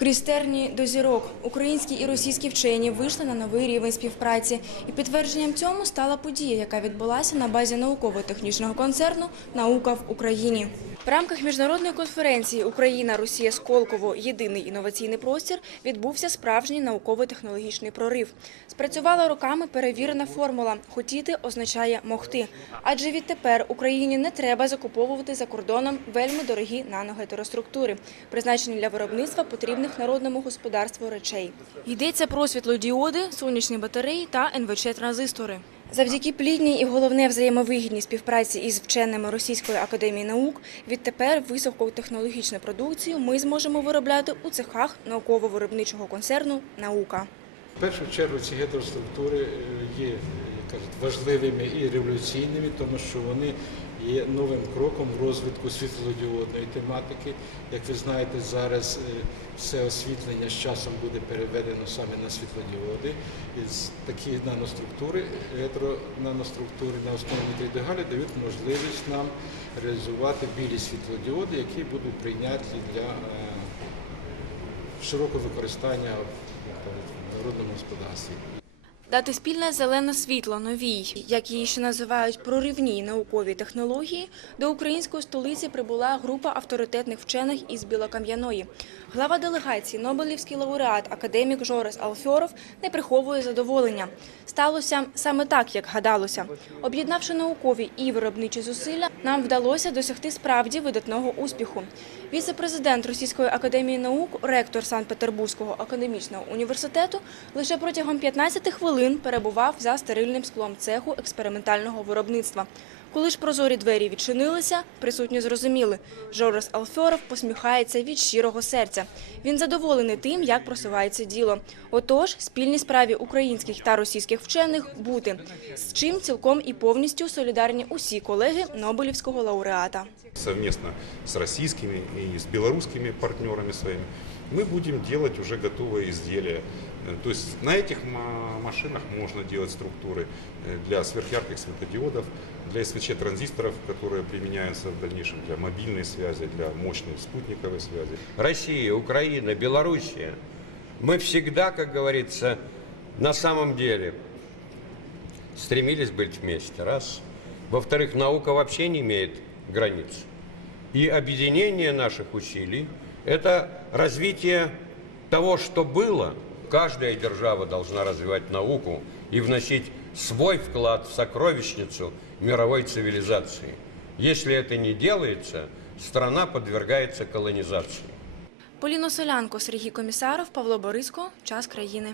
Крізь терні до зірок українські і російські вчені вийшли на новий рівень співпраці. І підтвердженням цьому стала подія, яка відбулася на базі науково-технічного концерну Наука в Україні. В рамках міжнародної конференції Україна, Росія, Сколково Єдиний інноваційний простір відбувся справжній науково-технологічний прорив. Спрацювала роками перевірена формула хотіти означає могти. Адже відтепер Україні не треба закуповувати за кордоном вельми дорогі наногетероструктури, призначені для виробництва потрібних народному господарству речей. Йдеться про світлодіоди, сонячні батареї та НВЧ-транзистори. Завдяки плідній і головне взаємовигідній співпраці із вченими Російської академії наук, відтепер високотехнологічну продукцію ми зможемо виробляти у цехах науково-виробничого концерну Наука. В першу чергу ці гетероструктури е, є кажуть, важливими і революційними, тому що вони є новим кроком в розвитку світлодіодної тематики. Як ви знаєте, зараз е, все освітлення з часом буде переведено саме на світлодіоди. І такі наноструктури, гетеронаноструктури на основі нітридегалі дають можливість нам реалізувати білі світлодіоди, які будуть прийняті для е, широкого використання в народному господарстві. Дати спільне зелене світло новій, як її ще називають проривній науковій технології, до української столиці прибула група авторитетних вчених із Білокам'яної. Глава делегації, Нобелівський лауреат, академік Жорес Алфьоров не приховує задоволення. Сталося саме так, як гадалося. Об'єднавши наукові і виробничі зусилля, нам вдалося досягти справді видатного успіху. Віце-президент Російської академії наук, ректор Санкт-Петербурзького академічного університету, лише протягом 15 хвилин перебував за стерильним склом цеху експериментального виробництва. Коли ж прозорі двері відчинилися, присутні зрозуміли, Жорес Алфьоров посміхається від щирого серця. Він задоволений тим, як просувається діло. Отож, спільній справі українських та російських вчених бути, з чим цілком і повністю солідарні усі колеги Нобелівського лауреата. совместно с российскими и с белорусскими партнерами своими, мы будем делать уже готовые изделия. Э, То есть на этих ма- машинах можно делать структуры э, для сверхярких светодиодов, для СВЧ-транзисторов, которые применяются в дальнейшем для мобильной связи, для мощной спутниковой связи. Россия, Украина, Белоруссия, мы всегда, как говорится, на самом деле стремились быть вместе, раз. Во-вторых, наука вообще не имеет границ. И объединение наших усилий – это развитие того, что было. Каждая держава должна развивать науку и вносить свой вклад в сокровищницу мировой цивилизации. Если это не делается, страна подвергается колонизации. Поліно Солянко, Сергій Комісаров, Павло Бориско. Час країни.